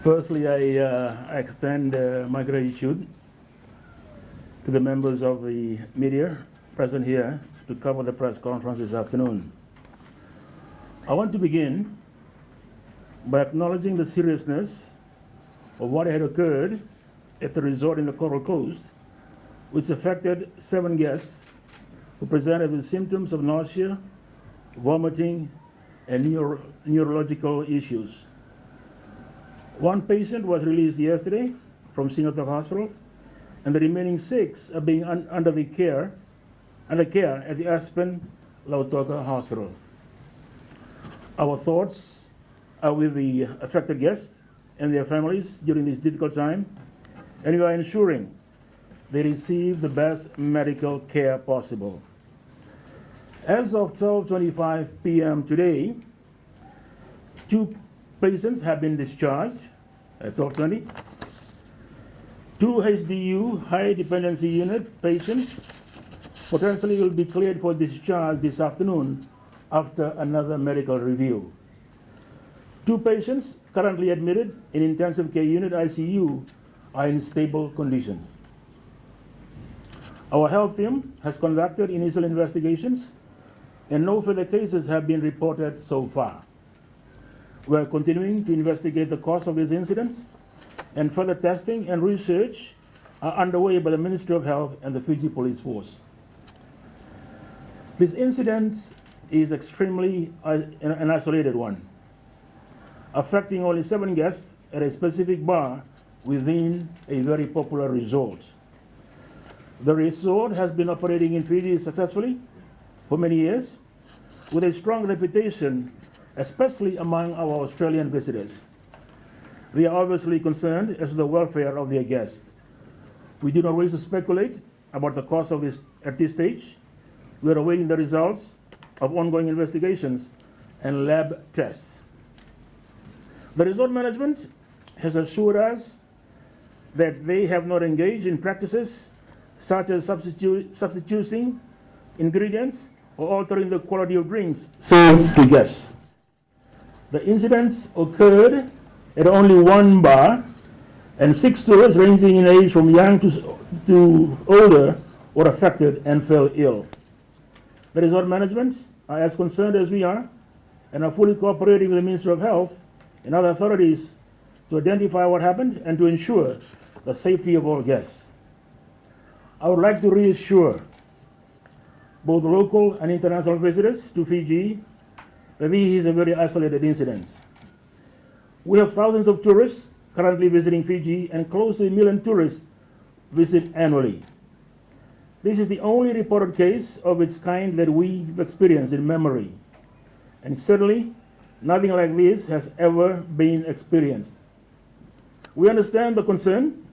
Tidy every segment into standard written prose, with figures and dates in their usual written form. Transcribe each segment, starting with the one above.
Firstly, I extend my gratitude to the members of the media present here to cover the press conference this afternoon. I want to begin by acknowledging the seriousness of what had occurred at the resort in the Coral Coast, which affected 7 guests who presented with symptoms of nausea, vomiting, and neurological issues. 1 patient was released yesterday from Singapore Hospital, and the remaining 6 are being under care at the Aspen Lautoka Hospital. Our thoughts are with the affected guests and their families during this difficult time, and we are ensuring they receive the best medical care possible. As of 12:25 p.m. today, 2 patients have been discharged at 12:20. 2 HDU, high dependency unit patients, potentially will be cleared for discharge this afternoon after another medical review. 2 patients currently admitted in intensive care unit ICU are in stable conditions. Our health team has conducted initial investigations and no further cases have been reported so far. We are continuing to investigate the cause of these incidents, and further testing and research are underway by the Ministry of Health and the Fiji Police Force. This incident is extremely an isolated one, affecting only 7 guests at a specific bar within a very popular resort. The resort has been operating in Fiji successfully for many years, with a strong reputation, especially among our Australian visitors. We are obviously concerned as to the welfare of their guests. We do not wish to speculate about the cause of this at this stage. We are awaiting the results of ongoing investigations and lab tests. The resort management has assured us that they have not engaged in practices such as substituting ingredients or altering the quality of drinks served to guests. The incidents occurred at only 1 bar, and 6 tourists ranging in age from young to older were affected and fell ill. The resort management are as concerned as we are and are fully cooperating with the Ministry of Health and other authorities to identify what happened and to ensure the safety of all guests. I would like to reassure both local and international visitors to Fiji that this is a very isolated incident. We have thousands of tourists currently visiting Fiji, and close to 1 million tourists visit annually. This is the only reported case of its kind that we've experienced in memory, and certainly nothing like this has ever been experienced. We understand the concern,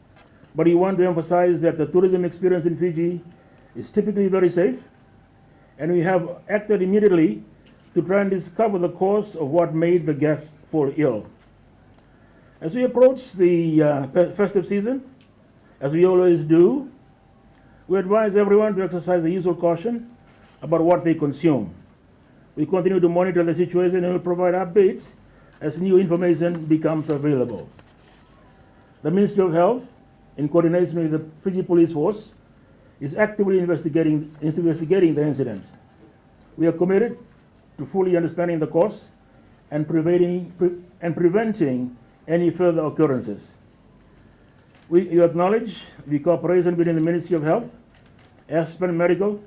but we want to emphasize that the tourism experience in Fiji is typically very safe, and we have acted immediately to try and discover the cause of what made the guests fall ill. As we approach the festive season, as we always do, we advise everyone to exercise the usual caution about what they consume. We continue to monitor the situation and will provide updates as new information becomes available. The Ministry of Health, in coordination with the Fiji Police Force, is actively investigating the incident. We are committed to fully understanding the cause and preventing any further occurrences. We acknowledge the cooperation between the Ministry of Health, Aspen Medical,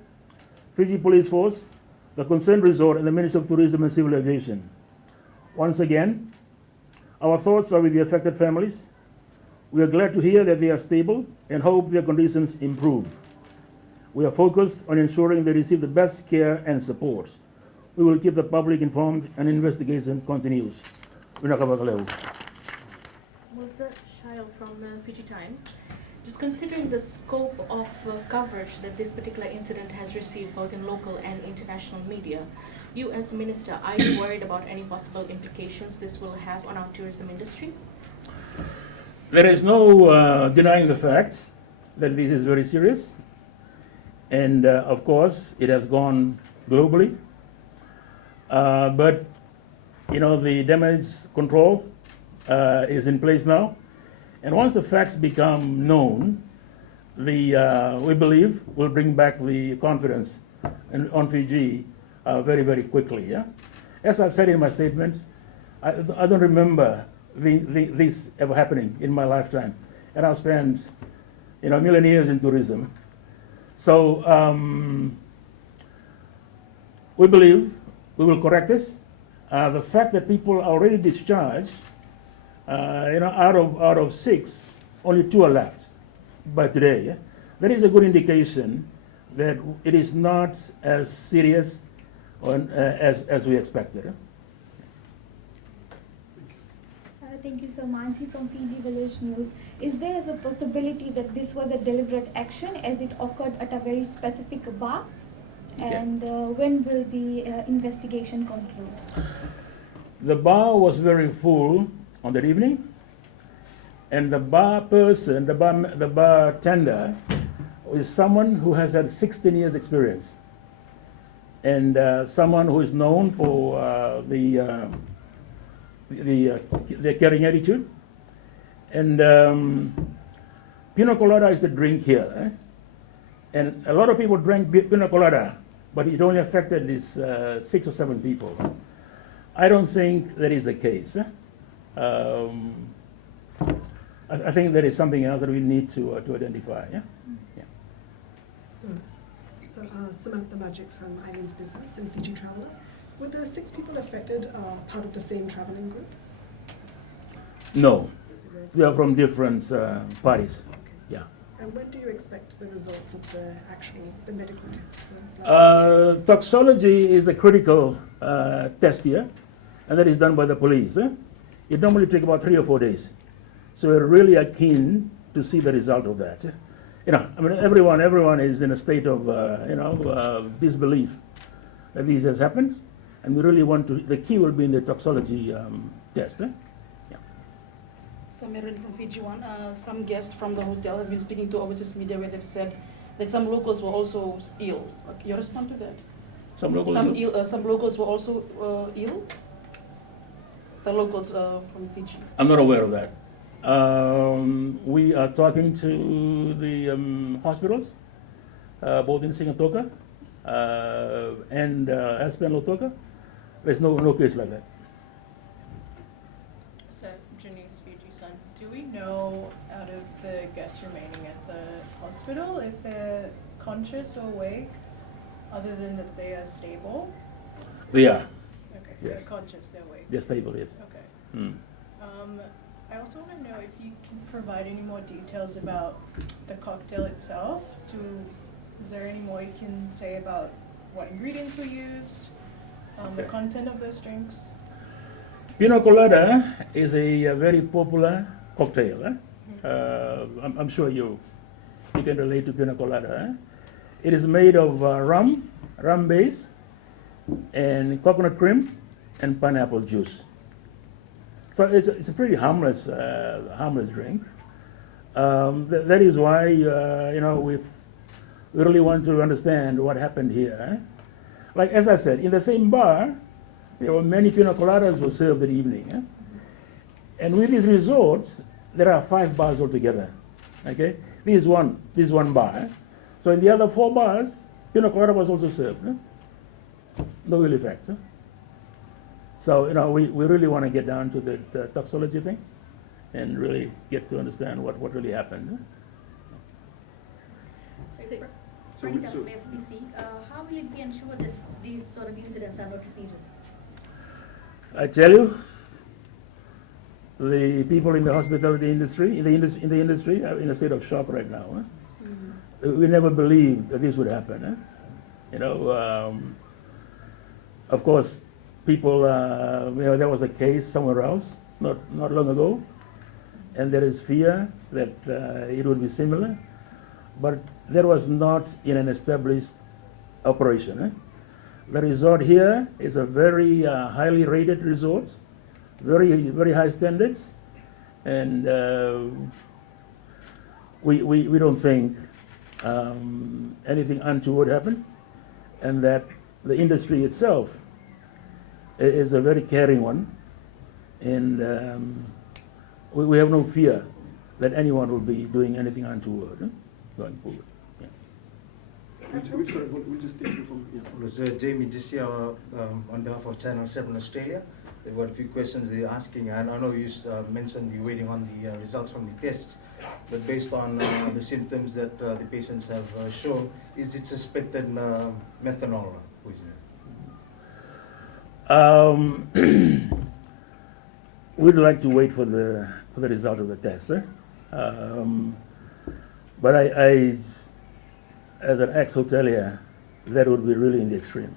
Fiji Police Force, the concerned resort, and the Ministry of Tourism and Civil Aviation. Once again, our thoughts are with the affected families. We are glad to hear that they are stable and hope their conditions improve. We are focused on ensuring they receive the best care and support. We will keep the public informed and investigation continues. Mr. Shail from Fiji Times. Just considering the scope of coverage that this particular incident has received both in local and international media, you as the minister, are you worried about any possible implications this will have on our tourism industry? There is no denying the facts that this is very serious, and of course it has gone globally. But the damage control is in place now. And once the facts become known, we believe will bring back the confidence on Fiji very, very quickly. Yeah? As I said in my statement, I don't remember this ever happening in my lifetime. And I've spent a million years in tourism. So we believe we will correct this. The fact that people are already discharged, out of 6, only 2 are left by today. Yeah? That is a good indication that it is not as serious as we expected. Yeah? Thank you, Sir. Mansi from Fiji Village News. Is there a possibility that this was a deliberate action as it occurred at a very specific bar? Okay. And when will the investigation conclude? The bar was very full on that evening, and the bar person, the bartender, is someone who has had 16 years experience, and someone who is known for the caring attitude. And pina colada is the drink here, and a lot of people drank pina colada, but it only affected these 6 or 7 people. I don't think that is the case. I think there is something else that we need to identify. Yeah? Yeah. So Samantha Magic from Eileen's Business and Fiji Traveller. Were the 6 people affected part of the same traveling group? No, we are from different parties. Okay. Yeah. And when do you expect the results of the medical tests? Toxology is a critical test here, and that is done by the police. It normally takes about 3 or 4 days. So we're really keen to see the result of that. Everyone is in a state of disbelief that this has happened, and we really want to. The key will be in the toxology test. Yeah. Samirin from Fiji One. Some guests from the hotel have been speaking to overseas media where they've said that some locals were also ill. Your response to that? Some locals. Some locals were also ill. The locals from Fiji. I'm not aware of that. We are talking to the hospitals, both in Singatoka and Aspen Lotoka. There's no case like that. So, Janice, Fiji Sun, do we know out of the guests remaining at the hospital if they're conscious or awake, other than that they are stable? They are. Okay, Yes. they're conscious, they're awake. They're stable, yes. Okay. Mm. I also want to know if you can provide any more details about the cocktail itself. Is there any more you can say about what ingredients were used, the Okay. content of those drinks? Pina colada is a very popular cocktail. I'm sure you can relate to pina colada. It is made of rum base, and coconut cream, and pineapple juice. So it's a pretty harmless drink. That is why we really want to understand what happened here. Like as I said, in the same bar, there were many pina coladas were served that evening. And with this resort, there are 5 bars altogether. Okay, this is one bar. So in the other 4 bars, pina colada was also served. No ill effects. So we really want to get down to the toxology thing, and really get to understand what really happened. Point of FBC, how will it be ensured that these sort of incidents are not repeated? I tell you, the people in the hospitality industry, in the industry, are in a state of shock right now. We never believed that this would happen. Of course, people, there was a case somewhere else not long ago, and there is fear that it would be similar, but that was not in an established operation. The resort here is a very highly rated resort, very, very high standards, and we don't think anything untoward happened, and that the industry itself is a very caring one, and we have no fear that anyone will be doing anything untoward going forward. We'll just take you from here. Was Jamie just here on behalf of Channel 7 Australia. They've got a few questions they're asking, and I know you mentioned you're waiting on the results from the tests, but based on the symptoms that the patients have shown, is it suspected methanol poisoning? We'd like to wait for the result of the test. But I, as an ex-hotelier, that would be really in the extreme.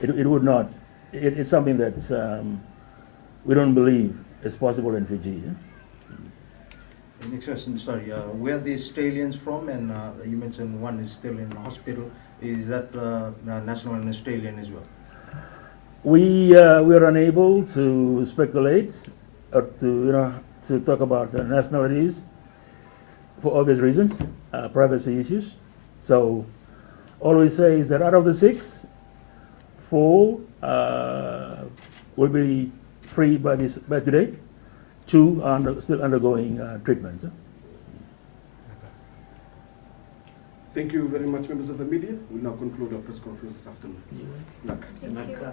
It would not. It's something that we don't believe is possible in Fiji. Next question, sorry. Where are the Australians from? And you mentioned one is still in hospital. Is that national and Australian as well? We are unable to speculate or to talk about nationalities for obvious reasons, privacy issues. So all we say is that out of the 6, 4 will be free by today. 2 are still undergoing treatment. Thank you very much, members of the media. We'll now conclude our press conference this afternoon. Thank you.